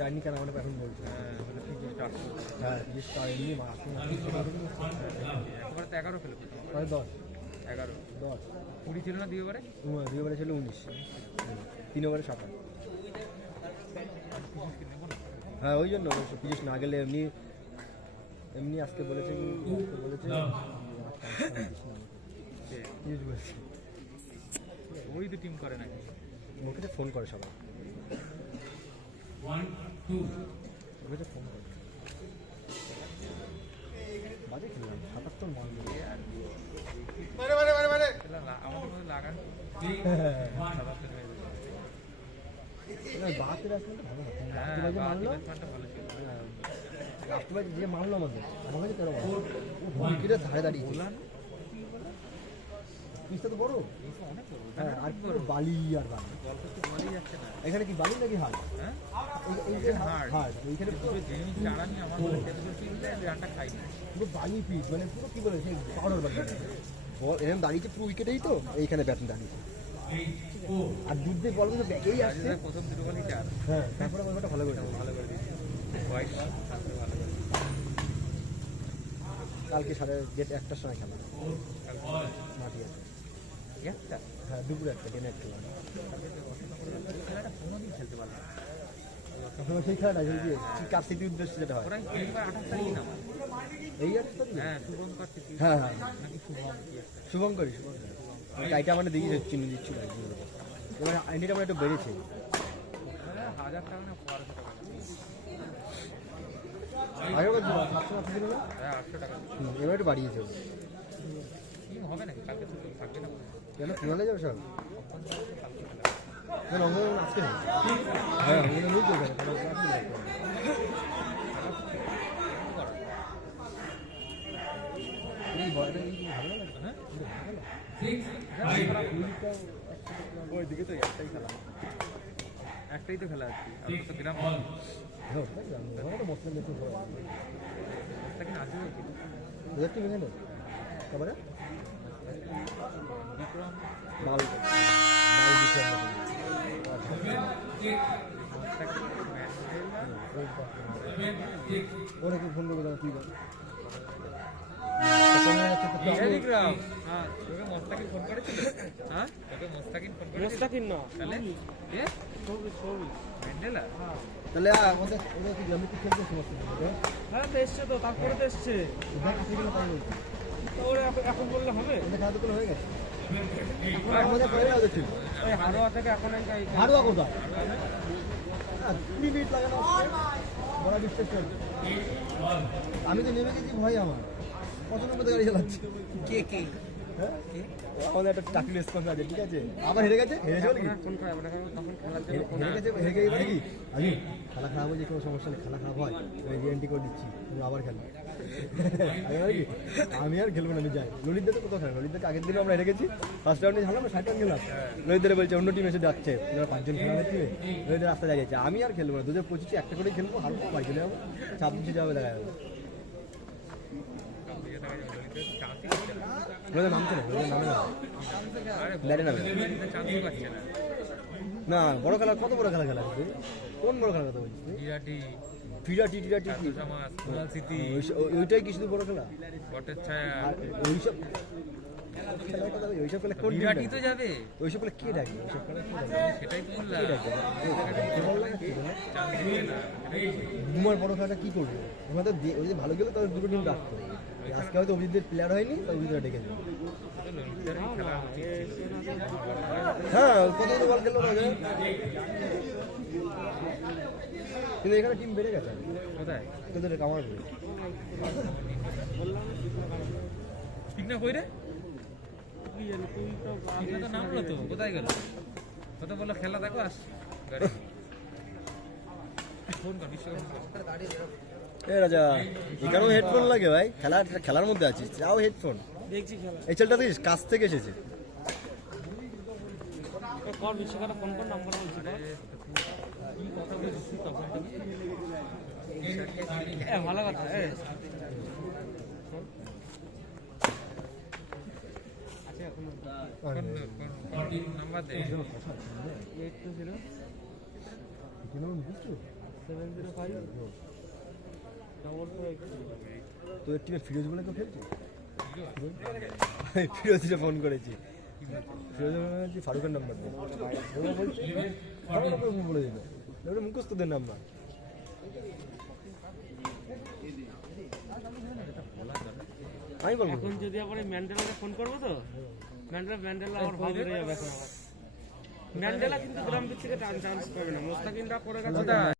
জানি কেন আমার এখন বলছে হ্যাঁ এমনি মাছ একবারে তো 11 ফেলে 10 11 10 20 ছিল না 2 ওভারে 2 ওভারে ছিল 19 3 ওভারে 57 হ্যাঁ ওই জন্য পিছিস না গেলে এমনি এমনি আজকে বলেছে ওই তো টিম করে নাকি ওকে তো ফোন করে সবাই 1 2 ওকে তো ফোন করে বাজে খেললাম 77 মাল আমাদের মধ্যে লাগান বাহাত্তর আসলে ভালো মারলো লাস্ট ম্যাচ যে মারলো আমাদের আমার কাছে 13 উইকেটের ধারে দাঁড়িয়ে পিচটা তো বড় হ্যাঁ আর পুরো বালি আর বালি এখানে কি বালি নাকি হাড় হাড় এইখানে পুরো পুরো বালি পিচ মানে পুরো কি বলে সেই পাউডার বালি বল এরকম দাঁড়িয়েছে পুরো উইকেটেই তো এইখানে ব্যাটন দাঁড়িয়েছে আর দুধ দিয়ে বল কিন্তু ব্যাকেই আসছে প্রথম দুটো বলই চার হ্যাঁ তারপরে বলটা ভালো করে কালকে 1:30টার সময় খেলা মাটি আছে একটা হ্যাঁ দুপুরে একটা দিনে একটা খেলাটা কোনোদিন খেলতে পারলাম সেই খেলাটা খেলছি কার স্মৃতির উদ্দেশ্যে যেটা হয় ওরা 28 তারিখে নামা এই একটা হ্যাঁ শুভঙ্কর স্মৃতি হ্যাঁ হ্যাঁ নাকি শুভঙ্করই গাড়িটা মানে দেখি চিনি দিচ্ছিল এবার আইডিটা মানে একটু বেড়েছে 1000 টাকা না 1200 টাকা আগে বলছিল 700 ছিল না হ্যাঁ 800 টাকা এবার একটু বাড়িয়েছে টিম হবে নাকি কালকে তো থাকবে না কেন ফিনালে যাবে সব না অঙ্গন আজকে নেই হ্যাঁ অঙ্গনে নেই তো এই বয়টা ভালো লাগে হ্যাঁ ওই দিকে তো একটাই তো খেলা আছে আর তো গ্রাম মুসলিম দেশ কি আছে কি ভেঙে নেই তারপরে বিক্রম মাল ওরা কি ফোন করবে তুই বল টেলিগ্রাম হ্যাঁ তোকে মোস্তাকিন ফোন করেছিল হ্যাঁ তোকে মোস্তাকিন ফোন করেছিল মোস্তাকিন না তাহলে এ ছবি ম্যান্ডেলা তাহলে আমাদের ওরা কি আমি কি খেলতে সমস্যা হ্যাঁ তো এসছে তো তারপরে তো এসছে ওরা এখন বললে হবে এটা খাওয়া তো হয়ে গেছে আমাদের পরে না দেখছি ওই হাড়োয়া থেকে এখন হাড়োয়া কোথায় 20 মিনিট লাগে না বড় ডিস্টেন্স আমি তো নেমে গেছি ভয় আমার কত নম্বর গাড়ি চালাচ্ছি কে আমাদের একটা টাকি রেসপন্স আছে ঠিক আছে আবার হেরে গেছে হেরেছে বলে কি হেরে গেছে বলে কি আমি খেলা খারাপ হয়েছে কোনো সমস্যা নেই খেলা খারাপ হয় রিএন্ট্রি করে দিচ্ছি তুমি আবার খেলো আমি আর খেলবো না আমি যাই ললিতদের তো কোথাও খেলে ললিতদেরকে আগের দিনে আমরা হেরে গেছি ফার্স্ট রাউন্ডে খেলাম 60 রান খেলাম ললিতদের বলছে অন্য টিম এসে যাচ্ছে এরা 5 জন খেলা টিমে ললিতদের রাস্তা যাচ্ছে আমি আর খেলবো না 2025 একটা করেই খেলবো হারবো বাড়ি চলে যাবো 26 যাবে দেখা যাবে নামছে না না বড় খেলা কত বড় খেলা খেলা কোন বড় খেলার কথা বলছিস ফিরাটি ওইটাই কি শুধু বড় খেলা ওইসব খেলার কথা ওইসব খেলা কোন তো যাবে ওইসব খেলা কে ডাকে ওইসব খেলা সেটাই তো ঘুমার বড় খেলাটা কি করবে ওখানে ওই যে ভালো গেলে তাদের দুটো টিম ডাকতো আজকে হয়তো অভিজিতের প্লেয়ার হয়নি তাই অভিজিৎ ডেকে যাবে হ্যাঁ কত বল খেললো কিন্তু এখানে টিম বেড়ে গেছে কোথায় তোদের কামার ঠিক না কই রে তো নামলো তো কোথায় গেল কত বললো খেলা দেখো আস ফোন কর বিশ্বকাপ এ রাজা এখানেও হেডফোন লাগে ভাই খেলার মধ্যে আছিস যাও হেডফোন দেখছি খেলা এই ছেলেটা দেখিস কাছ থেকে এসেছে কর বিশ্বকাপে ফোন কর নাম্বার বলছি ভালো কথা নাম্বার দে 82 0 কি নাম বুঝছো? 705 ডবল 4 তোদের টিমে ফিরোজ বলে কেউ খেলছে? ফিরোজকে ফোন করেছি, ফিরোজ বলেছি ফারুকের নাম্বার দিয়ে বলে দিল, মুখস্থদের নাম্বার। আমি বলবো এখন যদি আবার ম্যান্ডেলাকে ফোন করবো তো ম্যান্ডেলা আবার ভাগ হয়ে যাবে এখন আবার। ম্যান্ডেলা কিন্তু গ্রাম দিক থেকে চান্স পাবে না, মোস্তাকিনরা করে গেছে।